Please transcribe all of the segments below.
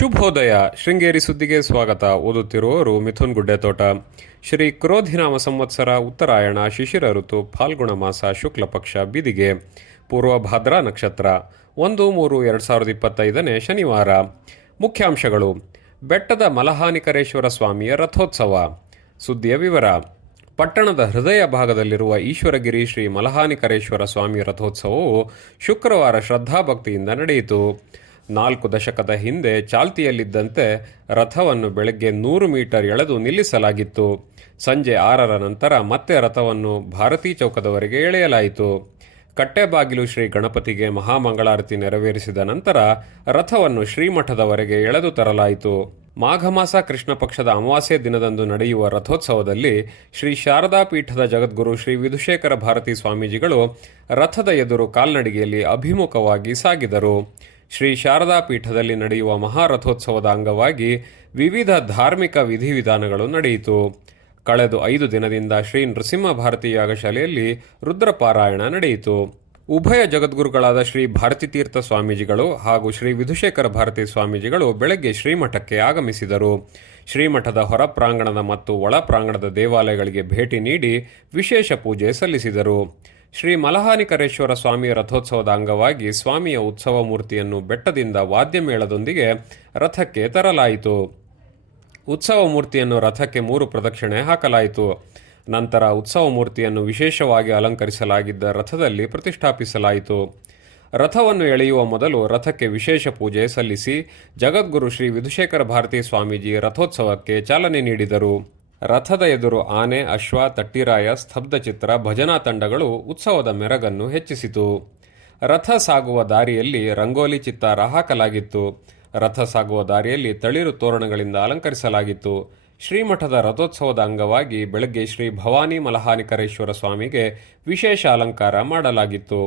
ಶುಭೋದಯ. ಶೃಂಗೇರಿ ಸುದ್ದಿಗೆ ಸ್ವಾಗತ. ಓದುತ್ತಿರುವವರು ಮಿಥುನ್ ಗುಡ್ಡೆತೋಟ. ಶ್ರೀ ಕ್ರೋಧಿನಾಮ ಸಂವತ್ಸರ, ಉತ್ತರಾಯಣ, ಶಿಶಿರ ಋತು, ಫಾಲ್ಗುಣ ಮಾಸ, ಶುಕ್ಲ ಪಕ್ಷ, ಬಿದಿಗೆ, ಪೂರ್ವ ಭಾದ್ರಾ ನಕ್ಷತ್ರ, 1-3-2025 ಶನಿವಾರ. ಮುಖ್ಯಾಂಶಗಳು: ಬೆಟ್ಟದ ಮಲಹಾನಿಕರೇಶ್ವರ ಸ್ವಾಮಿಯ ರಥೋತ್ಸವ. ಸುದ್ದಿಯ ವಿವರ. ಪಟ್ಟಣದ ಹೃದಯ ಭಾಗದಲ್ಲಿರುವ ಈಶ್ವರಗಿರಿ ಶ್ರೀ ಮಲಹಾನಿಕರೇಶ್ವರ ಸ್ವಾಮಿ ರಥೋತ್ಸವವು ಶುಕ್ರವಾರ ಶ್ರದ್ಧಾಭಕ್ತಿಯಿಂದ ನಡೆಯಿತು. 4 ದಶಕದ ಹಿಂದೆ ಚಾಲ್ತಿಯಲ್ಲಿದ್ದಂತೆ ರಥವನ್ನು ಬೆಳಗ್ಗೆ 100 ಮೀಟರ್ ಎಳೆದು ನಿಲ್ಲಿಸಲಾಗಿತ್ತು. ಸಂಜೆ 6ರ ನಂತರ ಮತ್ತೆ ರಥವನ್ನು ಭಾರತೀ ಚೌಕದವರೆಗೆ ಎಳೆಯಲಾಯಿತು. ಕಟ್ಟೆಬಾಗಿಲು ಶ್ರೀ ಗಣಪತಿಗೆ ಮಹಾಮಂಗಳಾರತಿ ನೆರವೇರಿಸಿದ ನಂತರ ರಥವನ್ನು ಶ್ರೀಮಠದವರೆಗೆ ಎಳೆದು ತರಲಾಯಿತು. ಮಾಘ ಮಾಸ ಕೃಷ್ಣ ಪಕ್ಷದ ಅಮಾವಾಸ್ಯೆ ದಿನದಂದು ನಡೆಯುವ ರಥೋತ್ಸವದಲ್ಲಿ ಶ್ರೀ ಶಾರದಾ ಪೀಠದ ಜಗದ್ಗುರು ಶ್ರೀ ವಿಧುಶೇಖರ ಭಾರತೀ ಸ್ವಾಮೀಜಿಗಳು ರಥದ ಎದುರು ಕಾಲ್ನಡಿಗೆಯಲ್ಲಿ ಅಭಿಮುಖವಾಗಿ ಸಾಗಿದರು. ಶ್ರೀ ಶಾರದಾ ಪೀಠದಲ್ಲಿ ನಡೆಯುವ ಮಹಾರಥೋತ್ಸವದ ಅಂಗವಾಗಿ ವಿವಿಧ ಧಾರ್ಮಿಕ ವಿಧಿವಿಧಾನಗಳು ನಡೆಯಿತು. ಕಳೆದ 5 ದಿನದಿಂದ ಶ್ರೀ ನೃಸಿಂಹ ಭಾರತೀ ಯಾಗಶಾಲೆಯಲ್ಲಿ ರುದ್ರಪಾರಾಯಣ ನಡೆಯಿತು. ಉಭಯ ಜಗದ್ಗುರುಗಳಾದ ಶ್ರೀ ಭಾರತೀತೀರ್ಥ ಸ್ವಾಮೀಜಿಗಳು ಹಾಗೂ ಶ್ರೀ ವಿಧುಶೇಖರ ಭಾರತೀ ಸ್ವಾಮೀಜಿಗಳು ಬೆಳಗ್ಗೆ ಶ್ರೀಮಠಕ್ಕೆ ಆಗಮಿಸಿದರು. ಶ್ರೀಮಠದ ಹೊರ ಪ್ರಾಂಗಣದ ಮತ್ತು ಒಳ ಪ್ರಾಂಗಣದ ದೇವಾಲಯಗಳಿಗೆ ಭೇಟಿ ನೀಡಿ ವಿಶೇಷ ಪೂಜೆ ಸಲ್ಲಿಸಿದರು. ಶ್ರೀ ಮಲಹಾನಿಕರೇಶ್ವರ ಸ್ವಾಮಿಯ ರಥೋತ್ಸವದ ಅಂಗವಾಗಿ ಸ್ವಾಮಿಯ ಉತ್ಸವ ಮೂರ್ತಿಯನ್ನು ಬೆಟ್ಟದಿಂದ ವಾದ್ಯಮೇಳದೊಂದಿಗೆ ರಥಕ್ಕೆ ತರಲಾಯಿತು. ಉತ್ಸವ ಮೂರ್ತಿಯನ್ನು ರಥಕ್ಕೆ 3 ಪ್ರದಕ್ಷಿಣೆ ಹಾಕಲಾಯಿತು. ನಂತರ ಉತ್ಸವ ಮೂರ್ತಿಯನ್ನು ವಿಶೇಷವಾಗಿ ಅಲಂಕರಿಸಲಾಗಿದ್ದ ರಥದಲ್ಲಿ ಪ್ರತಿಷ್ಠಾಪಿಸಲಾಯಿತು. ರಥವನ್ನು ಎಳೆಯುವ ಮೊದಲು ರಥಕ್ಕೆ ವಿಶೇಷ ಪೂಜೆ ಸಲ್ಲಿಸಿ ಜಗದ್ಗುರು ಶ್ರೀ ವಿಧುಶೇಖರ ಭಾರತೀ ಸ್ವಾಮೀಜಿ ರಥೋತ್ಸವಕ್ಕೆ ಚಾಲನೆ ನೀಡಿದರು. ರಥದ ಎದುರು ಆನೆ, ಅಶ್ವ, ತಟ್ಟಿರಾಯ, ಸ್ತಬ್ಧ ಚಿತ್ರ, ಭಜನಾ ತಂಡಗಳು ಉತ್ಸವದ ಮೆರಗನ್ನು ಹೆಚ್ಚಿಸಿತು. ರಥ ಸಾಗುವ ದಾರಿಯಲ್ಲಿ ರಂಗೋಲಿ ಚಿತ್ತಾರ ಹಾಕಲಾಗಿತ್ತು. ರಥ ಸಾಗುವ ದಾರಿಯಲ್ಲಿ ತಳಿರು ತೋರಣಗಳಿಂದ ಅಲಂಕರಿಸಲಾಗಿತ್ತು. ಶ್ರೀಮಠದ ರಥೋತ್ಸವದ ಅಂಗವಾಗಿ ಬೆಳಗ್ಗೆ ಶ್ರೀ ಭವಾನಿ ಮಲಹಾನಿಕರೇಶ್ವರ ಸ್ವಾಮಿಗೆ ವಿಶೇಷ ಅಲಂಕಾರ ಮಾಡಲಾಗಿತ್ತು.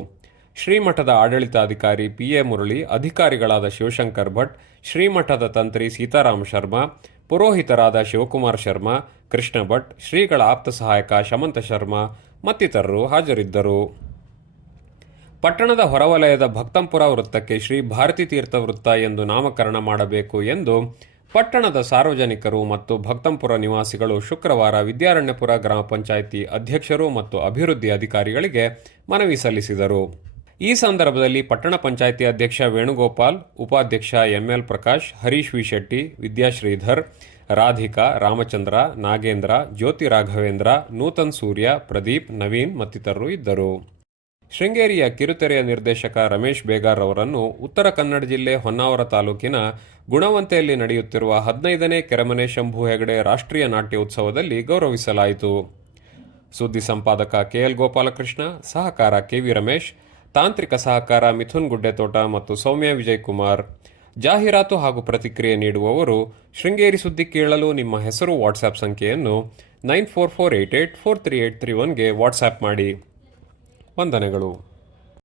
ಶ್ರೀಮಠದ ಆಡಳಿತಾಧಿಕಾರಿ P.A. ಮುರಳಿ, ಅಧಿಕಾರಿಗಳಾದ ಶಿವಶಂಕರ್ ಭಟ್, ಶ್ರೀಮಠದ ತಂತ್ರಿ ಸೀತಾರಾಮ ಶರ್ಮಾ, ಪುರೋಹಿತರಾದ ಶಿವಕುಮಾರ್ ಶರ್ಮಾ, ಕೃಷ್ಣ ಭಟ್, ಶ್ರೀಗಳ ಆಪ್ತ ಸಹಾಯಕ ಶಮಂತ ಶರ್ಮಾ ಮತ್ತಿತರರು ಹಾಜರಿದ್ದರು. ಪಟ್ಟಣದ ಹೊರವಲಯದ ಭಕ್ತಂಪುರ ವೃತ್ತಕ್ಕೆ ಶ್ರೀ ಭಾರತೀ ತೀರ್ಥ ವೃತ್ತ ಎಂದು ನಾಮಕರಣ ಮಾಡಬೇಕು ಎಂದು ಪಟ್ಟಣದ ಸಾರ್ವಜನಿಕರು ಮತ್ತು ಭಕ್ತಂಪುರ ನಿವಾಸಿಗಳು ಶುಕ್ರವಾರ ವಿದ್ಯಾರಣ್ಯಪುರ ಗ್ರಾಮ ಪಂಚಾಯಿತಿ ಅಧ್ಯಕ್ಷರು ಮತ್ತು ಅಭಿವೃದ್ಧಿ ಅಧಿಕಾರಿಗಳಿಗೆ ಮನವಿ ಸಲ್ಲಿಸಿದರು. ಈ ಸಂದರ್ಭದಲ್ಲಿ ಪಟ್ಟಣ ಪಂಚಾಯಿತಿ ಅಧ್ಯಕ್ಷ ವೇಣುಗೋಪಾಲ್, ಉಪಾಧ್ಯಕ್ಷ ML ಪ್ರಕಾಶ್, ಹರೀಶ್ ವಿ ಶೆಟ್ಟಿ, ವಿದ್ಯಾಶ್ರೀಧರ್, ರಾಧಿಕಾ, ರಾಮಚಂದ್ರ, ನಾಗೇಂದ್ರ, ಜ್ಯೋತಿ ರಾಘವೇಂದ್ರ, ನೂತನ್ ಸೂರ್ಯ, ಪ್ರದೀಪ್, ನವೀನ್ ಮತ್ತಿತರರು ಇದ್ದರು. ಶೃಂಗೇರಿಯ ಕಿರುತೆರೆಯ ನಿರ್ದೇಶಕ ರಮೇಶ್ ಬೇಗಾರ್ ಅವರನ್ನು ಉತ್ತರ ಕನ್ನಡ ಜಿಲ್ಲೆ ಹೊನ್ನಾವರ ತಾಲೂಕಿನ ಗುಣವಂತೆಯಲ್ಲಿ ನಡೆಯುತ್ತಿರುವ 15ನೇ ಕೆರೆಮನೆ ಶಂಭು ಹೆಗಡೆ ರಾಷ್ಟ್ರೀಯ ನಾಟ್ಯ ಉತ್ಸವದಲ್ಲಿ ಗೌರವಿಸಲಾಯಿತು. ಸುದ್ದಿ ಸಂಪಾದಕ KL ಗೋಪಾಲಕೃಷ್ಣ, ಸಹಕಾರ KV ರಮೇಶ್, ತಾಂತ್ರಿಕ ಸಹಕಾರ ಮಿಥುನ್ ಗುಡ್ಡೆತೋಟ ಮತ್ತು ಸೌಮ್ಯ ವಿಜಯಕುಮಾರ್. ಜಾಹೀರಾತು ಹಾಗೂ ಪ್ರತಿಕ್ರಿಯೆ ನೀಡುವವರು ಶೃಂಗೇರಿ ಸುದ್ದಿ ಕೇಳಲು ನಿಮ್ಮ ಹೆಸರು ವಾಟ್ಸ್ಆ್ಯಪ್ ಸಂಖ್ಯೆಯನ್ನು 9448843831ಗೆ ವಾಟ್ಸ್ಆ್ಯಪ್ ಮಾಡಿ. ವಂದನೆಗಳು.